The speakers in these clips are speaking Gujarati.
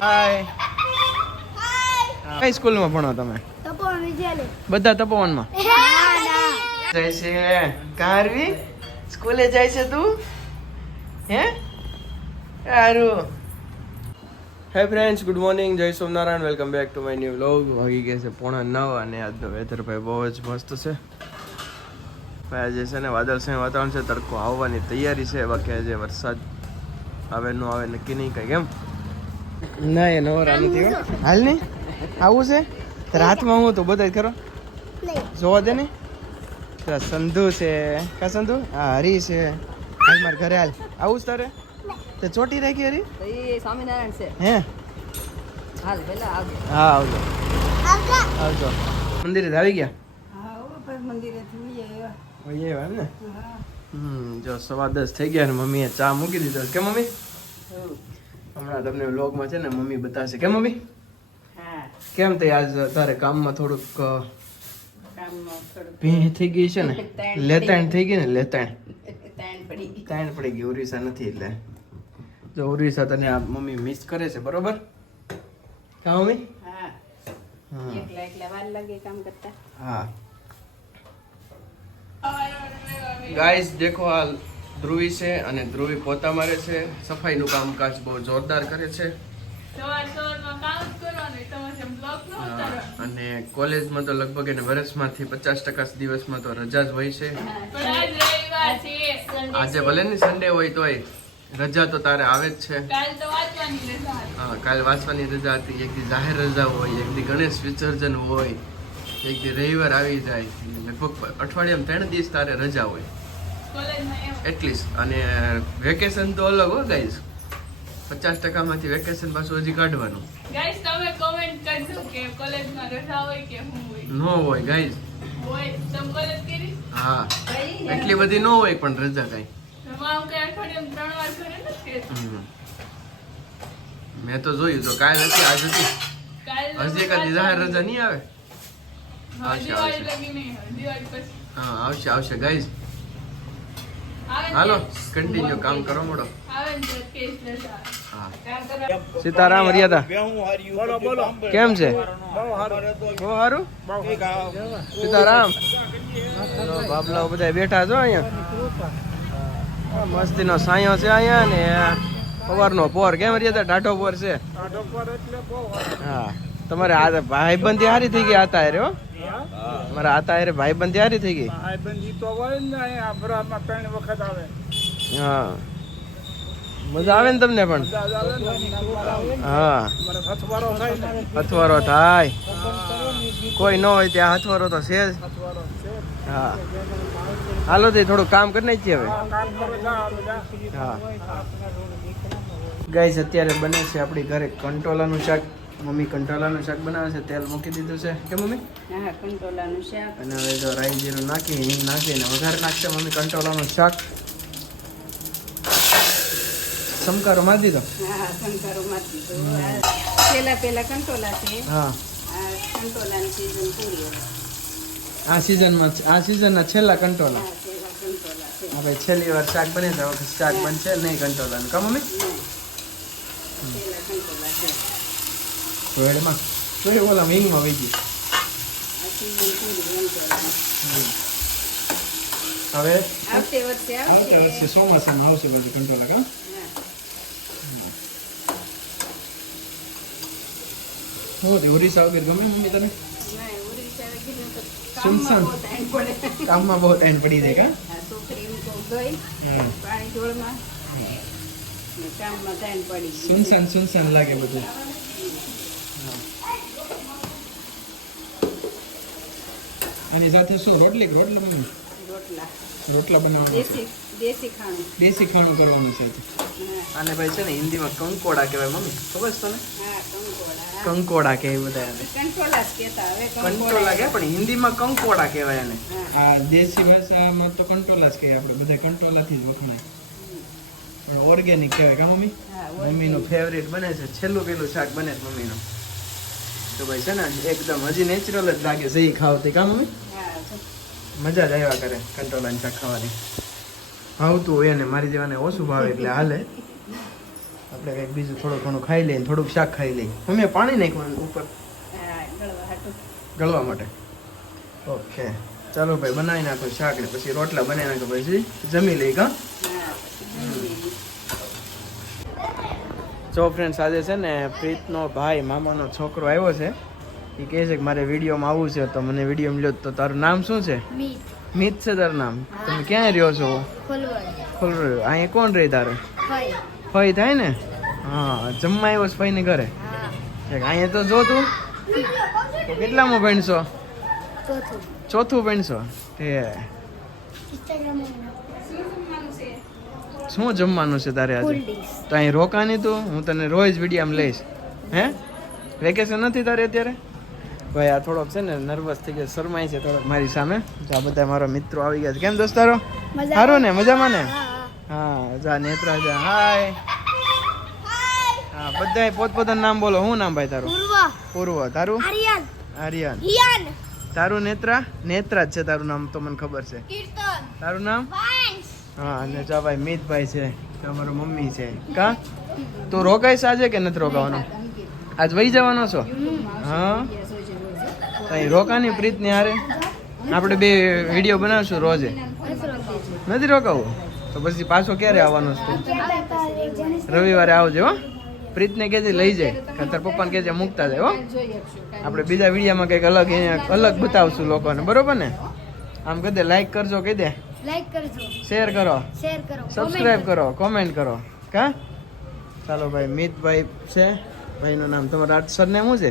હાય કઈ સ્કૂલમાં ભણો તમે? બધા તપોવનમાં? જાય છે કારવી સ્કૂલે જાય છે તું? હે? સારું હે ફ્રેન્ડ્સ ગુડ મોર્નિંગ જય Somnarayan. Welcome back to my new vlog વાગી ગયા છે પોણા નવ અને આજનો વેધર ભાઈ બહુ જ મસ્ત છે. આજે છે ને વાદળછાયું વાતાવરણ છે તડકો આવવાની તૈયારી છે. બાકી આજે વરસાદ આવે ન આવે નક્કી નહીં કઈ કેમ? ના એ નવરા નથી. હાલ નહીં આવું છે? રાતમાં હું તો બધાય ખરો? જોવા દે ને. સંધુ છે. કા સંધુ? હા હરી છે. હાલ માર ઘરે હાલ. આવું તારે? તે ચોટી રાખી હરી? એ સ્વામિનારાયણ છે. હે? હાલ પેલા આવજો. હા આવજો. આવજો. મંદિરે આવી ગયા? મંદિરે ઓય એમ ને? હમ જો સવા દસ થઈ ગયા ને મમ્મીએ ચા મૂકી દીધો કે મમ્મી? હમણાં તમને વ્લોગમાં છે ને મમ્મી બતાવશે. કે મમ્મી? કેમ તે આજ તારે કામમાં થોડુંક ભીહ થઈ ગઈ છે ને? લેતાણ થઈ ગઈ ને લેતાણ? તાણ પડી ગઈ. ઉડીસા નથી એટલે. જો ઉડીસા તને આ મમ્મી મિસ કરે છે બરોબર? કા મમ્મી? હા. હા. એકલા એકલા વાર લાગે કામ કરતા? હા. ગાઈસ દેખો આ ધ્રુવી છે અને ધ્રુવી પોતા મારે છે. સફાઈનું કામકાજ બહુ જોરદાર કરે છે. અને કોલેજમાં તો લગભગ એને વર્ષમાંથી પચાસ ટકા દિવસમાં તો રજા જ હોય છે. આજ ભલે ને સન્ડે હોય તોય રજા તો તારે આવે જ છે. કાલ તો વાંચવાની રજા હતી. હા કાલે વાંચવાની રજા હતી. એક દી જાહેર રજા હોય એક દી ગણેશ વિસર્જન હોય. એક દી રવિવાર આવી જાય લગભગ અઠવાડિયામાં ત્રણ દિવસ તારે રજા હોય. એટલીસ્ટ. અને વેકેશન તો અલગ હો ગાઈઝ પચાસ ટકામાંથી વેકેશન પાછું હજી કાઢવાનું. ગાઈઝ તમે કોમેન્ટ કરજો કે કોલેજમાં રજા હોય કે હું હોય. ન હોય ગાઈઝ હોય તમે કોલેજ કરી? હા. એટલી બધી ન હોય પણ રજા કઈ. આમ કઈ અઠવાડિયામાં ત્રણ વાર કરે નથી મેં તો જોયું તો કાલ હતી આજ હતી. કાલ હજી એકાદી જાહેર રજા નહીં આવે? આવશે, આવશે. હા આવશે આવશે. ગાઈઝ હાલો કન્ટિન્યુ કામ કરો મોડો. ને સીતારામ મર્યાદા કેમ છે? બહુ સારું સીતારામ. બાબલા બધા બેઠા છો અહીંયા? મસ્તી મસ્તીનો સાયો છે અહીંયા ને સવારનો પોર. કેમ મર્યાદા ટાઢો પોર છે? હા. તમારે આ ભાઈબંધી હારી થઈ ગઈ આતા હારે હો. મારા આતા હારે ભાઈબંધી હારી થઈ ગઈ. ભાઈબંધી તો હોય ને આ આભરામાં ત્રણ વખત આવે. હા. મજા આવે ને તમને પણ? હા. હથવારો થાય કોઈ ન હોય ત્યાં હથવારો તો છે જ. હા. હાલો તે થોડું કામ કરી નાખીએ હવે. હા. ગાઈસ અત્યારે બને છે આપણી ઘરે કંટોલાનું શાક. મમ્મી કંટોલાનું શાક બનાવે છે તેલ મૂકી દીધું છે. કે મમ્મી? હા કંટોલાનું શાક. અને હવે જો રાઈ જીરું નાખી હિંગ નાખીને વઘાર નાખશે મમ્મી કંટોલાનું શાક. સમકારો મારી દીધો? હા સમકારો માંથી દીધો. પેલા પેલા કંટોલા છે. હા. આ કંટોલાની સીઝન પૂરી આ સિઝનમાં આ સિઝનના છેલ્લા કંટોલા. આપણે છેલ્લી વાર શાક બને છે હવે શાક બનશે નહીં કંટોલાનું. કા મમ્મી? તો એ ઓલા હિંગમાં વહી ગઈ હવે આવતે વર્ષે આવતા વર્ષે ચોમાસામાં આવશે બધું કંટ્રોલ કા હા. તે ઓરિસ્સા વગર ગમે મમ્મી તને? ના, ઓડિશાએ કીધું તો સુનસાન. કામમાં બહુ ટાઈમ પડે. કામમાં બહુ ટાઈમ પડી જાય કા આ તો ગઈ. પાણી ઢોળમાં કામમાં ટાઈમ પડી ગયો. સુનસાન સુનસાન લાગે બધું. આની સાથે શું રોટલી રોટલા મમ્મી રોટલા. રોટલા બનાવવાનું દેશી દેશી ખાણું. દેશી ખાણું કરવાનું છે. અને ભાઈ છે ને હિન્દીમાં કંકોડા કહેવાય મમ્મી. ખબર છે તને? કંકોડા. કહે બધા કંટોલા કહે પણ હિન્દીમાં કંકોડા કહેવાય એને આ દેશી ભાષામાં તો કંટોલા જ કહીએ આપણે બધા કંટોલાથી જ વખણાય. ઓર્ગેનિક કહેવાય કા મમ્મી? મમ્મીનું ફેવરેટ બને છે છેલ્લું પેલું શાક બને છે મમ્મીનું. તો ભાઈ છે ને, એકદમ હજી નેચરલ જ લાગે છે એ ખાવતી. કા મમ્મી? મજા જ આવ્યા કરે કંટોલાની શાક ખાવાની. ભાવતું હોય ને મારી જેવાને ઓછું ભાવે એટલે હાલે. આપણે કંઈક બીજું થોડું ઘણું ખાઈ લઈએ થોડુંક શાક ખાઈ લઈએ. મમ્મી પાણી નાખવાનું ઉપર? ગળવા માટે. ઓકે. ચાલો ભાઈ, બનાવી નાખો શાક ને પછી રોટલા બનાવી નાખો પછી જમી લઈ કા હા જમી લઈએ. જો ફ્રેન્ડ્સ આજે છે ને પ્રીતનો ભાઈ મામાનો છોકરો આવ્યો છે. એ કહે છે કે મારે વિડીયોમાં આવવું છે તો મને વીડિયો મળ્યો તો તારું નામ શું છે? મિત. છે તારું નામ? તમે ક્યાં રહ્યો છો? ખોલવડ. અહીંયા કોણ રહે તારે? ફઈ. થાય ને? હા જમવા આવ્યો છે ફઈને ઘરે? અહીંયા તો જો તું. કેટલામાં ભણશો? ચોથું. ભણશો? તે ઇન્સ્ટાગ્રામ શું જમવાનું છે તારે આજે? તો અહીં રોકાની તું હું તને રોજ વીડિયો લઈશ. હે? વેકેશન નથી તારે અત્યારે? ભાઈ આ થોડોક છે ને નર્વસ થઈ ગયો શરમાય છે થોડોક મારી સામે. તો આ બધા મારા મિત્રો આવી ગયા છે. કેમ દોસ્તારો સારું ને મજામાં ને? હા જા નેત્રા જા. હાય હા બધાય પોતપોતાનું નામ બોલો. શું નામ ભાઈ તારું? પૂર્વ. તારું? આર્યન. તારું નેત્રા? નેત્રા જ છે તારું નામ તો મને ખબર છે. તારું નામ? હા, અને ચા ભાઈ મિતભાઈ છે તમારો મમ્મી છે. કા? તું રોકાઈશ આજે કે નથી રોકાવાનો? આજ વહી જવાનો છો? હા? કઈ રોકાની પ્રીતની હારે? આપણે બે વીડિયો બનાવશું રોજે. નથી રોકાવું? તો પછી પાછો ક્યારે આવવાનો છે રવિવારે આવજો, હો. પ્રીતને કહેજે લઈ જાય. તાર પપ્પાને કહેજે મૂકતા જાય, હો. આપણે બીજા વિડીયોમાં કંઈક અલગ અલગ બતાવશું લોકોને. બરોબર ને? આમ કહી દે લાઈક કરજો, કહી દે. લાઈક કરજો. શેર કરો. શેર કરો. સબસ્ક્રાઇબ કરો કોમેન્ટ કરો. કા? ચાલો ભાઈ મિતભાઈ છે. ભાઈનું નામ તમારું આ સરનેમ શું છે?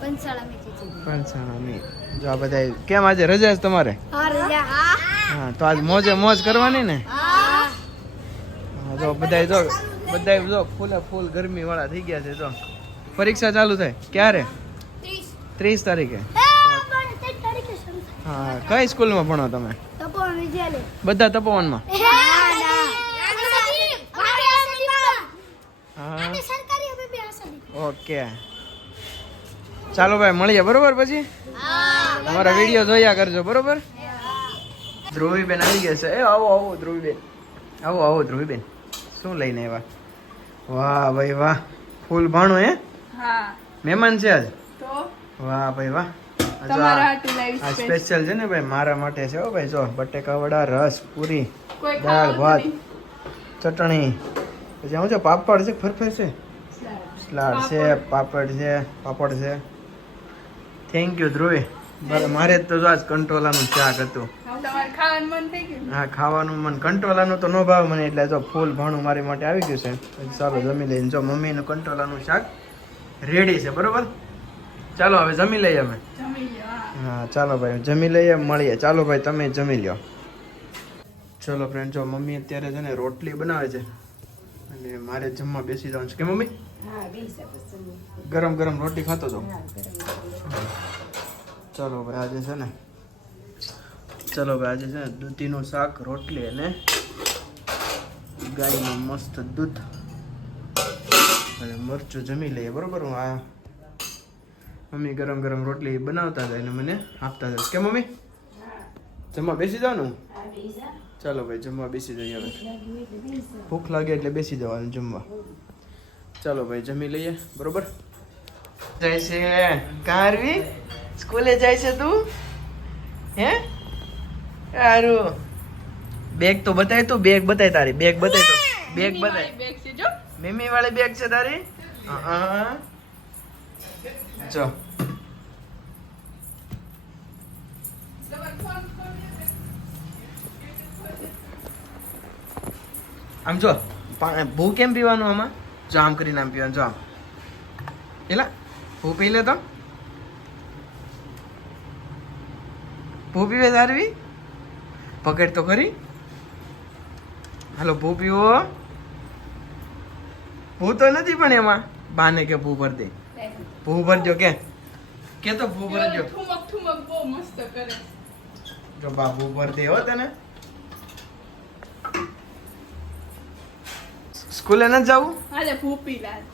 પંચાળા મિત જો આ બધા કેમ આજે રજા છે તમારે? હા તો આજ મોજે મોજ કરવાની ને? હા, જો બધા જો બધા જો ફૂલે ફૂલ ગરમી વાળા થઈ ગયા છે જો. પરીક્ષા ચાલુ થાય. ક્યારે? ત્રીસ તારીખે એ પણ તે તારીખે શરૂ થાય હા કઈ સ્કૂલમાં ભણો તમે? તપોવન વિદ્યાલય. બધા તપોવનમાં? ઓકે. ચાલો ભાઈ મળીએ બરોબર પછી? તમારા અમારા વીડિયો જોયા કરજો બરોબર? ધ્રુવીબેન આવી ગયા છે. એ આવો આવો ધ્રુવીબેન. આવો આવો ધ્રુવીબેન. શું લઈને આવ્યા? વાહ ભાઈ વાહ. ફૂલ ભાણું હે? મહેમાન છે આજ? વાહ ભાઈ વાહ. તમારા સ્પેશિયલ છે ને ભાઈ મારા માટે છે હો ભાઈ જો બટેકા વડા રસ પૂરી દાળ ભાત ચટણી. પછી આવું છે પાપડ છે ફરફર છે? સલાડ છે પાપડ. છે પાપડ છે. Thank you Dhruvi. મારે તો જો આજ કંટોલાનું શાક હતું. હા ખાવાનું મન. કંટોલાનું તો ન ભાવે મને એટલે જો ફૂલ ભાણું મારી માટે આવી ગયું છે. સારું ચાલો જમી લઈએ જો મમ્મીનું કંટોલાનું શાક રેડી છે બરોબર? ચાલો હવે જમી લઈએ અમે. હા. હા ચાલો ભાઈ જમી લઈએ મળીએ. ચાલો ભાઈ તમે જમી લ્યો. ચલો ફ્રેન્ડ જો મમ્મી અત્યારે છે ને રોટલી બનાવે છે. અને મારે જમવા બેસી જવાનું છે. કે મમ્મી. ગરમ ગરમ રોટલી ખાતો જાઉં હા ચલો ભાઈ આજે છે ને ચલો ભાઈ આજે છે ને દૂધીનું શાક રોટલી અને ગાયનું મસ્ત દૂધ. અને મરચું જમી લઈએ બરોબર? હું આ મમ્મી ગરમ ગરમ રોટલી બનાવતા હતા અને મને આપતા હતા કે મમ્મી? જમવા બેસી જાવ ને હા બેસ હા. ચાલો ભાઈ જમવા બેસી જઈએ હવે. ભૂખ લાગે એટલે બેસી જવાનું જમવા. ચાલો ભાઈ જમી લઈએ. બરોબર? જાય છે. કારવી? સ્કૂલે જાય છે તું? હે? સારું બેગ તો બતાય તું બેગ બતાય તારી. બેગ બતાય તો. બેગ બતાય. બેગ છે જો. મેમી વાળી બેગ છે તારી? હા. જો. આમ જો ભૂ કેમ પીવાનું આમાં? જો આમ કરીને આમ પીવાનું જો આમ. પેલા ભૂ પી લે તો. ભૂ પીવે તારવી પકડ તો ખરી. હાલો ભૂ પીવો. ભૂ તો નથી પણ એમાં. બાને કે ભૂ ભર દે. ભૂ ભરજો કે. કે તો ભૂ ભરજો ઠુમક ઠુમક બહુ મસ્ત કરે. જો બા ભૂ ભર દે હો તને. સ્કૂલે ન જવું? અરે ભૂપી લાલ.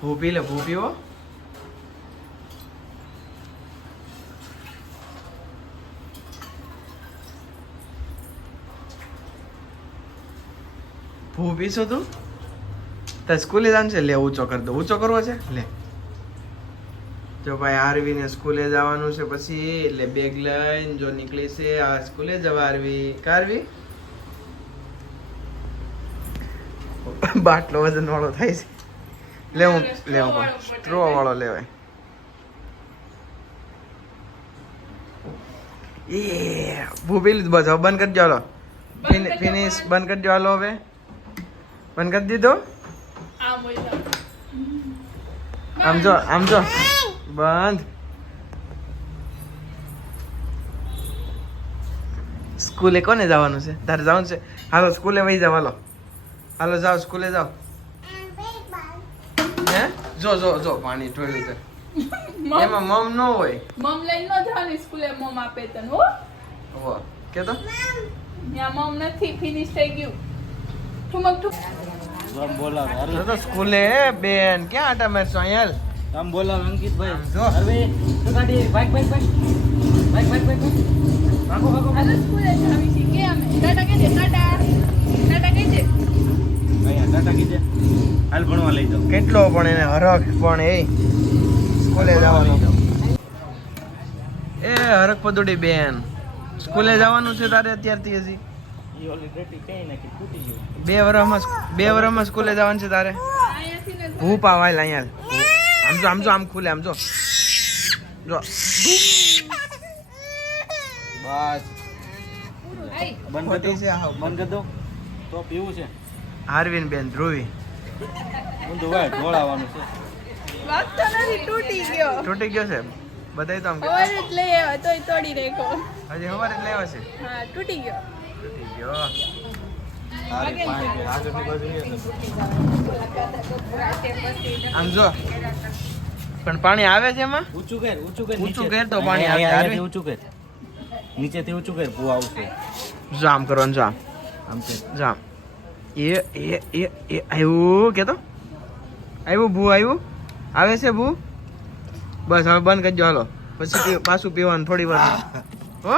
ભૂ પી લે ભૂપી હો. ભૂપી છો તું? તાર સ્કૂલે જવાનું છે? લે ઊંચો કરી દો. ઊંચો કરવો છે? લે. જો ભાઈ આરવી ને સ્કૂલે જવાનું છે પછી એટલે બેગ લઈને જો નીકળી છે આ સ્કૂલે જવા આરવી. કારવી બાટલો વજન વાળો થાય છે. લેવું લેવું સ્ટ્રો વાળો લેવાય. એ લીધું બસ હવે બંધ કરી દો હાલો. ફિનિશ બંધ. કરી દો હાલો હવે. બંધ કરી દીધો? આમ આમ જો આમ જો. બંધ. સ્કૂલે કોને જવાનું છે? તારે જવાનું છે? હાલો સ્કૂલે વહી જાવ હાલો. હાલો જાઓ સ્કૂલે જાઓ. હે? જો જો જો પાણી ઢોળ્યું છે એમાં મમ ન હોય. મમ લઈને ન જવાની સ્કૂલે મમ આપે તને હો. હો કે તો ત્યાં મમ નથી ફિનિશ થઈ ગયું. ઠુમક ઠુમક. બોલાવે તો તો સ્કૂલે બેન ક્યાં આટા મારશો અહીંયા? આમ બોલાવે અંકિતભાઈ. જો. અરે તો ગાડી bike bike bike. Bike bike bike ભાગો ભાગો. હાલો સ્કૂલે જાવી છે કે અમે ટાટા કહી દે ટાટા ટાટા કહી દે અહીંયા ટાટા કીધે હાલ ભણવા લઈ જાઓ કેટલો પણ એને હરખ પણ એ સ્કૂલે જવાનું. એ હરખ પદુડી બેન સ્કૂલે જવાનું છે તારે અત્યારથી હજી? બે વર્ષમાં બે વર્ષમાં સ્કૂલે જવાનું છે તારે? હું પાવાય અહીંયા. આમ જો આમ જો આમ ખુલે આમ જો. જો. બસ. બંધ. બંધ તો પીવું છે. હાર્વિન બેન ધ્રુવી. ઢોળાવાનું છે. નથી તૂટી ગયો. તૂટી ગયો છે બધાય તો આમ આવ્યો તોય તોડી નાખ્યો. હજી સવારે જ લેવા છે? હા તૂટી ગયો. તૂટી ગયો. આમ જો. પણ પાણી આવે છે એમાં? ઊંચું કર ઊંચું ઘેર ઊંચું નીચે. તો પાણી આવે. ઊંચું કર નીચેથી ઊંચું ઘેર ભૂ આવશે. જામ કરવાનું જામ. આમ છે. જો આમ એ એ એ એ આવ્યું કેતો? આવ્યું ભૂ આવ્યું આવે છે ભૂ બસ, હવે બંધ કરી દો, હાલો. પછી પાછું પીવાનું થોડી વાર. હો?